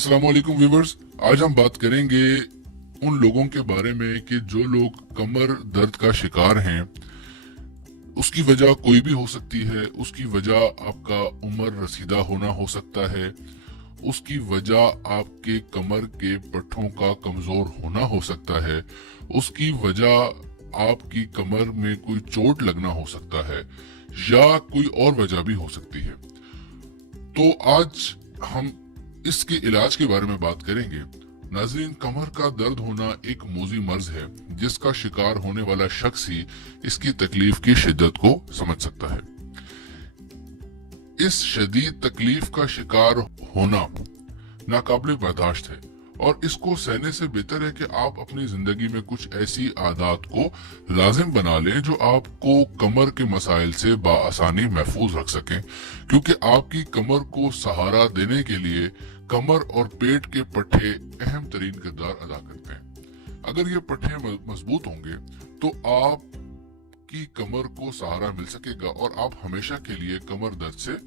अस्सलाम वालेकुम व्यूवर्स। आज हम बात करेंगे उन लोगों के बारे में कि जो लोग कमर दर्द का शिकार हैं। उसकी वजह कोई भी हो सकती है। उसकी वजह आपका उम्र रसीदा होना हो सकता है। उसकी वजह आपके कमर के पट्ठों का कमजोर होना हो सकता है। उसकी वजह आपकी कमर में कोई चोट लगना हो सकता है या कोई और वजह भी हो सकती है। तो आज हम इसके इलाज के बारे में बात करेंगे। नाज़रीन, कमर का दर्द होना एक मोजी मर्ज है जिसका शिकार होने वाला शख्स ही इसकी तकलीफ की शिद्दत को समझ सकता है। इस शदीद तकलीफ का शिकार होना नाकाबिले बर्दाश्त है और इसको सहने से बेहतर है कि आप अपनी जिंदगी में कुछ ऐसी आदत को लाजिम बना लें जो आपको कमर के मसाइल से बाआसानी महफूज रख सकें, क्योंकि आपकी कमर को सहारा देने के लिए कमर और पेट के पट्टे अहम तरीन किरदार अदा करते हैं। अगर ये पट्टे मजबूत होंगे तो आपकी कमर को सहारा मिल सकेगा और आप हमेशा के लिए कमर दर्द से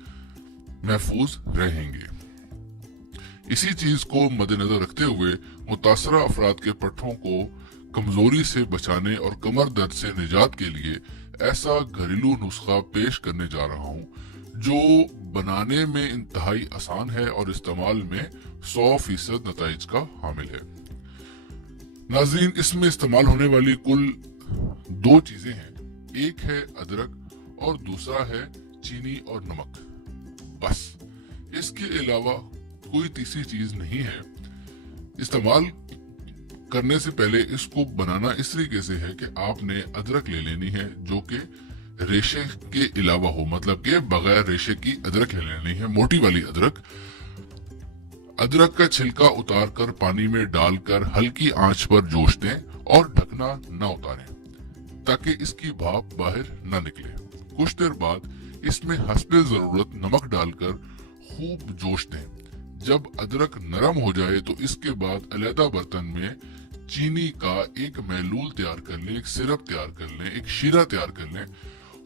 महफूज रहेंगे। इसी चीज को मद्देनजर रखते हुए मुतासरा अफराद के पट्टों को कमजोरी से बचाने और कमर दर्द से निजात के लिए ऐसा घरेलू नुस्खा पेश करने जा रहा हूँ जो बनाने में इंतहाई आसान है और इस्तेमाल में 100% नताइज का हामिल है। नाज़रीन, इसमें इस्तेमाल होने वाली कुल 2 चीजें हैं। एक है अदरक और दूसरा है चीनी और नमक। बस, इसके अलावा कोई तीसरी चीज नहीं है। इस्तेमाल करने से पहले इसको बनाना इस तरीके से है कि आपने अदरक ले लेनी है जो कि रेशे के अलावा हो, मतलब कि बगैर रेशे की अदरक ले लेनी है, मोटी वाली अदरक। अदरक का छिलका उतारकर पानी में डालकर हल्की आंच पर जोश दें और ढकना न उतारें ताकि इसकी भाप बाहर न निकले। कुछ देर बाद इसमें हस्बे जरूरत नमक डालकर खूब जोश दें। जब अदरक नरम हो जाए तो इसके बाद अलग बर्तन में चीनी का एक महलूल तैयार कर लें, एक सिरप तैयार कर लें, एक शीरा तैयार कर लें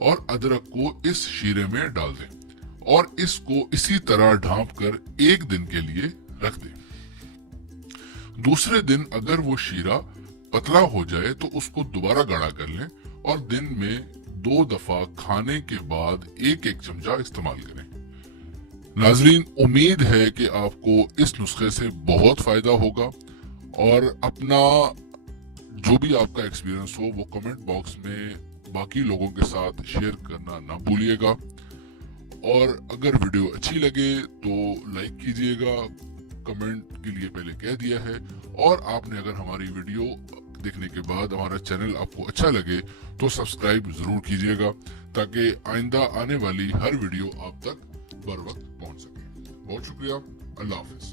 और अदरक को इस शीरे में डाल दें और इसको इसी तरह ढांप कर 1 दिन के लिए रख दें। दूसरे दिन अगर वो शीरा पतला हो जाए तो उसको दोबारा गाढ़ा कर लें और दिन में 2 दफा खाने के बाद 1-1 चमचा इस्तेमाल करें। नाजरीन, उम्मीद है कि आपको इस नुस्खे से बहुत फायदा होगा और अपना जो भी आपका एक्सपीरियंस हो वो कमेंट बॉक्स में बाकी लोगों के साथ शेयर करना ना भूलिएगा। और अगर वीडियो अच्छी लगे तो लाइक कीजिएगा, कमेंट के लिए पहले कह दिया है। और आपने अगर हमारी वीडियो देखने के बाद हमारा चैनल आपको अच्छा लगे तो सब्सक्राइब जरूर कीजिएगा ताकि आइंदा आने वाली हर वीडियो आप तक बर वक्त पहुंच सके। बहुत शुक्रिया। अल्लाह हाफिज।